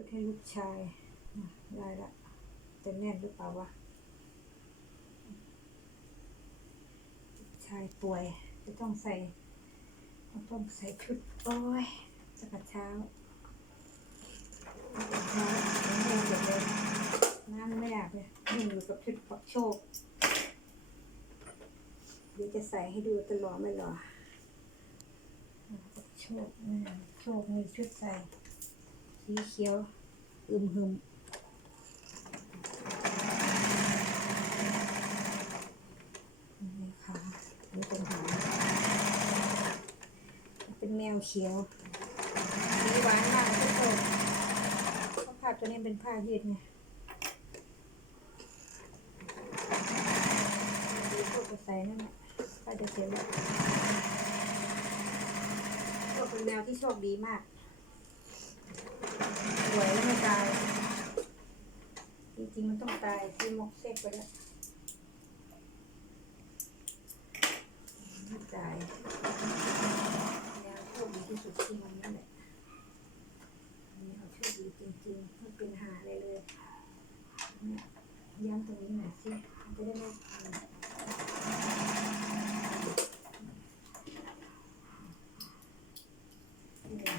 ชุดให้ลูกชายได้ละจะแน่นหรือเปล่าวะชายป่วย จะต้องใส่ต้องใส่ชุด โอ้ยจะกระเช้าจะกระเช้าไม่ได้เก็บเลยน้ำไม่อยากเลยยุ่งอยู่กับชุดปักโชคเดี๋ยวจะใส่ให้ดูตลอดไม่หรอโชคอืมโชคมีชุดใส่ สีเขียว อึมหึมนี่ค่ะนี่เป็นหางเป็นแมวเขียวสีหวานมากทุกคนเพราะผ้าตัวนี้เป็นผ้ายืดไงดีพวกจะใสนั่นแหละก็จะเสียแล้วก็เป็นแมวที่โชคดีมาก สวยแล้วไม่ตาย จริงๆมันต้องตายที่มกเซกไปแล้วไม่ตายแนวโชคดีที่สุดที่มันนั่แหละอันนี้เอาโชคดีจริงๆไม่เป็นหาเลยเลยเนี่ยย้ำตรงนี้หน่อยสิมันจะได้ไม่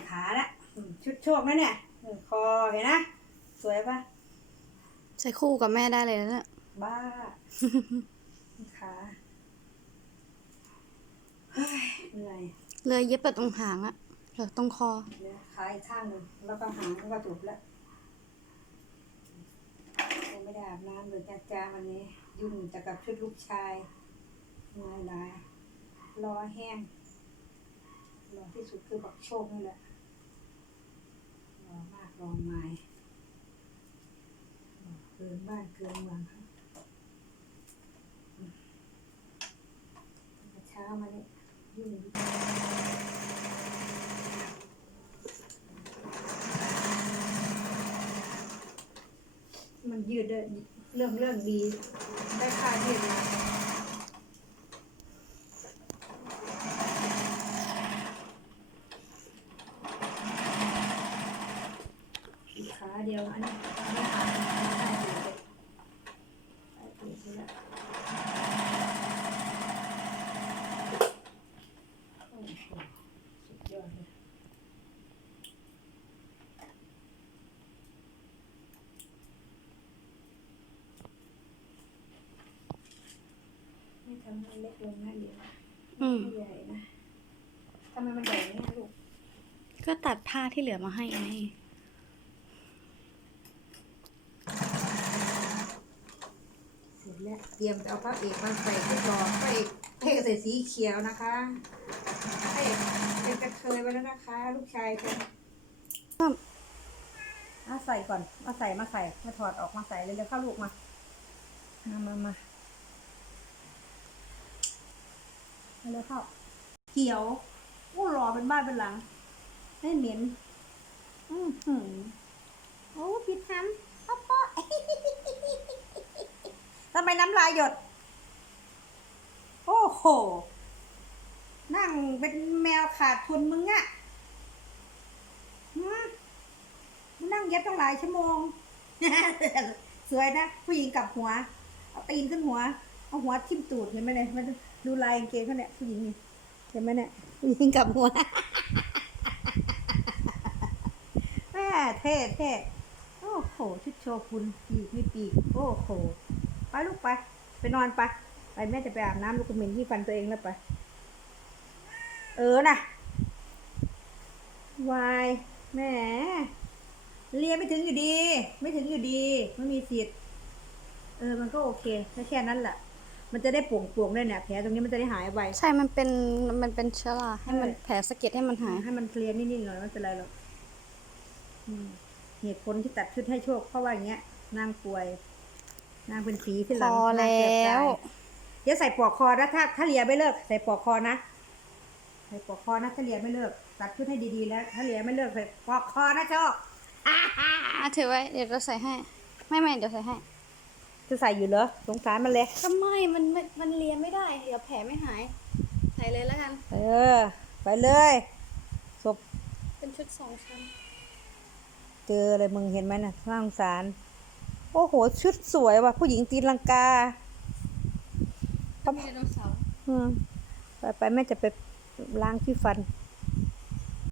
ขาละชุดโชคนะเนี่ย คอเห็นนะ สวยปะใส่คู่กับแม่ได้เลยนะเนี่ยบ้าขาเฮ้ยเหนื่อยเลยเย็บแต่ตรงหางอะเหลือตรงคอเดี๋ยวขาอีกข้างหนึ่งแล้วก็หางก็ถูกแล้วยังไม่ได้อาบน้ำเลยจ้าจ้าวันนี้ ยุ่งจะกับชุดลูกชายเหนื่อยหลายรอแห้งรอที่สุดคือบักโชคนี่แหละร อมากรอไม่รอเกินบ้านเกินเมืองครับเช้ามาเนี่ยยุ่งมันยืดได้เรื่องเรื่องดี ได้ค่ายืดมาอีกขา เดียวอันนี้อันนี้ขาได้เปลี่ยนเลยได้เปลี่ยนไปแล้วโอ้โหสุดยอดเลยไม่ทำให้เล็กลงนะเดี๋ยวอืมให้ใหญ่นะทำไมมันใหญ่เนี่ยลูก ก็ตัดผ้าที่เหลือมาให้ไง เสร็จแล้วเตรียมจะเอาพระเอกมาใส่ที่รอพระเอกพระเอกใส่สีเขียวนะคะพระเอกเป็นกระเทยไปแล้วนะคะ ลูกชายเป็นมาใส่ก่อน มาใส่ มาใส่ มาถอดออกมาใส่เลยเร็วเข้าลูกมา มามามาเร็วเข้า เขียวโอ้รอเป็นบ้านเป็นหลังไม่เหม็น อือหือโอ้ผิดทำพ่อพ่อ ทำไมน้ำลายหยด โอ้โห นั่งเป็นแมวขาดทุนมึงอะหืมมานั่งเย็บตั้งหลายชั่วโมง สวยนะ ผู้หญิงกับหัว เอาตีนขึ้นหัว เอาหัวทิ่มตูดเห็นไหมเนี่ยมันดูลายกางเกงเขาเนี่ยผู้หญิงนี่เห็นไหมเนี่ยผู้หญิงกับหัวแม่เท่เท่โอ้โห ชุดโชว์คุณปีกไมีปีก โอ้โห ไปลูกไป ไปนอนไป ไปแม่จะไปอาบน้ำลูกกระเหม็นที่ฟันตัวเองแล้วไป เออน่ะวายแหมเรียนไม่ถึงอยู่ดี ไม่ถึงอยู่ดีไม่มีสิทธิ์เออมันก็โอเคแค่แค่นั้นแหละมันจะได้ป่วงป่วงๆด้วยเนี่ยแผลตรงนี้มันจะได้หายไปใช่ มันเป็น มันเป็นเชื้อราให้มันใช่แผลสะเก็ดให้มันหาย ให้มันเคลียร์นิดๆหน่อยไม่เป็นไรหรอกอืมเหตุผลที่ตัดชุดให้โชคเพราะว่าอย่างเงี้ยนางป่วย นางเป็นฝีที่หพลังอนางเกือบแล้ตายว อย่าใส่ปลอกคอนะถ้าถ้าเลียไม่เลิกใส่ปลอกคอนะ ใส่ปลอกคอนะถ้าเลียไม่เลิกตัดชุดให้ดีๆแล้ว ถ้าเลียไม่เลิกใส่ปลอกคอนะโชคอะถือไว้ เดี๋ยวเราใส่ให้ ไม่ไม่เดี๋ยวใส่ให้จะใส่อยู่เหรอสงสารมันเลยก็ไม่มันไม่มันเลียไม่ได้ เดี๋ยวแผลไม่หาย ใส่เลยแล้วกัน เออ ไปเลยศพเป็นชุดสองชั้น เจอเลยมึงเห็นไหมนะน่าสงสาร โอ้โห ชุดสวยว่ะ ผู้หญิงตีลังกาต้องมีไดโนเสาร์อืมไปไปแม่จะไปล้างที่ฟันไ